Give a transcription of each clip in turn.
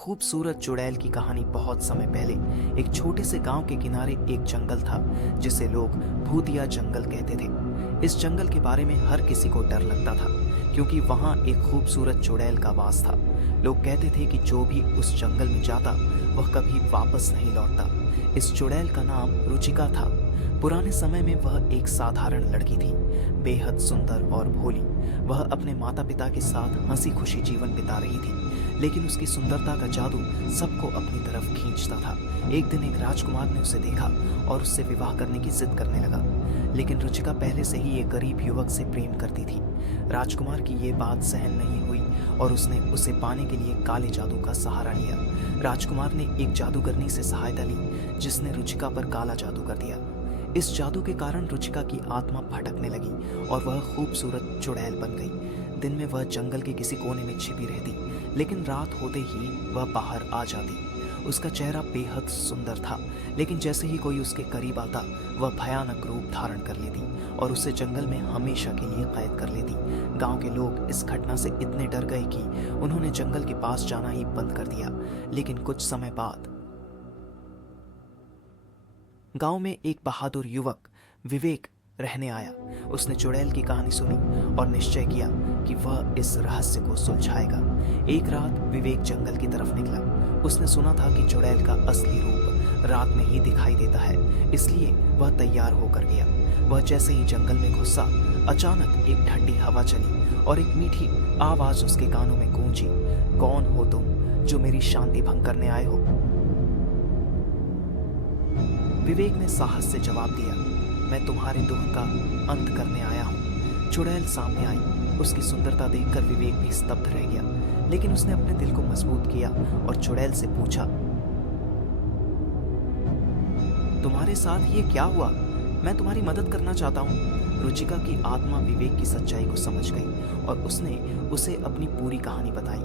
खूबसूरत चुड़ैल की कहानी बहुत समय पहले एक छोटे से गांव के किनारे एक जंगल था जिसे लोग भूतिया जंगल कहते थे। इस जंगल के बारे में हर किसी को डर लगता था क्योंकि वहां एक खूबसूरत चुड़ैल का वास था। लोग कहते थे कि जो भी उस जंगल में जाता वह कभी वापस नहीं लौटता। इस चुड़ैल का नाम रुचिका था। पुराने समय में वह एक साधारण लड़की थी, बेहद सुंदर और भोली। वह अपने माता पिता के साथ हंसी खुशी जीवन बिता रही थी, लेकिन उसकी सुंदरता का जादू सबको अपनी तरफ खींचता था। एक दिन एक राजकुमार ने उसे देखा और उससे विवाह करने की जिद करने लगा, लेकिन रुचिका पहले से ही एक गरीब युवक से प्रेम करती थी। राजकुमार की ये बात सहन नहीं हुई और उसने उसे पाने के लिए काले जादू का सहारा लिया। राजकुमार ने एक जादूगरनी से सहायता ली जिसने रुचिका पर काला जादू कर दिया। इस जादू के कारण रुचिका की आत्मा भटकने लगी और वह खूबसूरत चुड़ैल बन गई। दिन में वह जंगल के किसी कोने में छिपी रहती, लेकिन रात होते ही वह बाहर आ जाती। उसका चेहरा बेहद सुंदर था, लेकिन जैसे ही कोई उसके करीब आता वह भयानक रूप धारण कर लेती और उसे जंगल में हमेशा के लिए कैद कर लेती। गांव के लोग इस घटना से इतने डर गए कि उन्होंने जंगल के पास जाना ही बंद कर दिया। लेकिन कुछ समय बाद गांव में एक बहादुर युवक विवेक रहने आया। उसने चुड़ैल की कहानी सुनी और निश्चय किया कि वह इस रहस्य को सुलझाएगा। एक रात विवेक जंगल की तरफ निकला। उसने सुना था कि चुड़ैल का असली रूप रात में ही दिखाई देता है, इसलिए वह तैयार होकर गया। वह जैसे ही जंगल में घुसा, अचानक एक ठंडी हवा चली और एक मीठी आवाज उसके कानों में गूंजी, कौन हो तुम जो मेरी शांति भंग करने आए हो? विवेक ने साहस से जवाब दिया, मैं तुम्हारे दुख का अंत करने आया हूँ। चुड़ैल सामने आई। उसकी सुंदरता देखकर विवेक भी स्तब्ध रह गया, लेकिन उसने अपने दिल को मजबूत किया और चुड़ैल से पूछा, तुम्हारे साथ ये क्या हुआ? मैं तुम्हारी मदद करना चाहता हूँ। रुचिका की आत्मा विवेक की सच्चाई को समझ गई और उसने उसे अपनी पूरी कहानी बताई।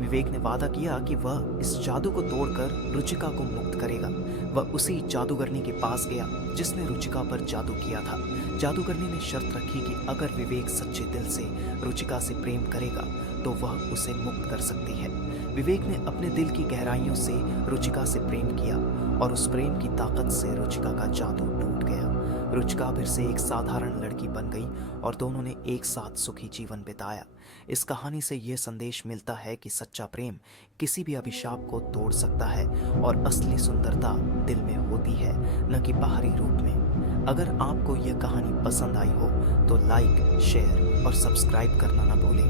विवेक ने वादा किया कि वह इस जादू को तोड़कर रुचिका को मुक्त करेगा। वह उसी जादूगरनी के पास गया जिसने रुचिका पर जादू किया था। जादूगरनी ने शर्त रखी कि अगर विवेक सच्चे दिल से रुचिका से प्रेम करेगा तो वह उसे मुक्त कर सकती है। विवेक ने अपने दिल की गहराइयों से रुचिका से प्रेम किया और उस प्रेम की ताकत से रुचिका का जादू टूट गया। रुचिका फिर से एक साधारण लड़की बन गई और दोनों ने एक साथ सुखी जीवन बिताया। इस कहानी से यह संदेश मिलता है कि सच्चा प्रेम किसी भी अभिशाप को तोड़ सकता है और असली सुंदरता दिल में होती है, न कि बाहरी रूप में। अगर आपको यह कहानी पसंद आई हो तो लाइक, शेयर और सब्सक्राइब करना न भूलें।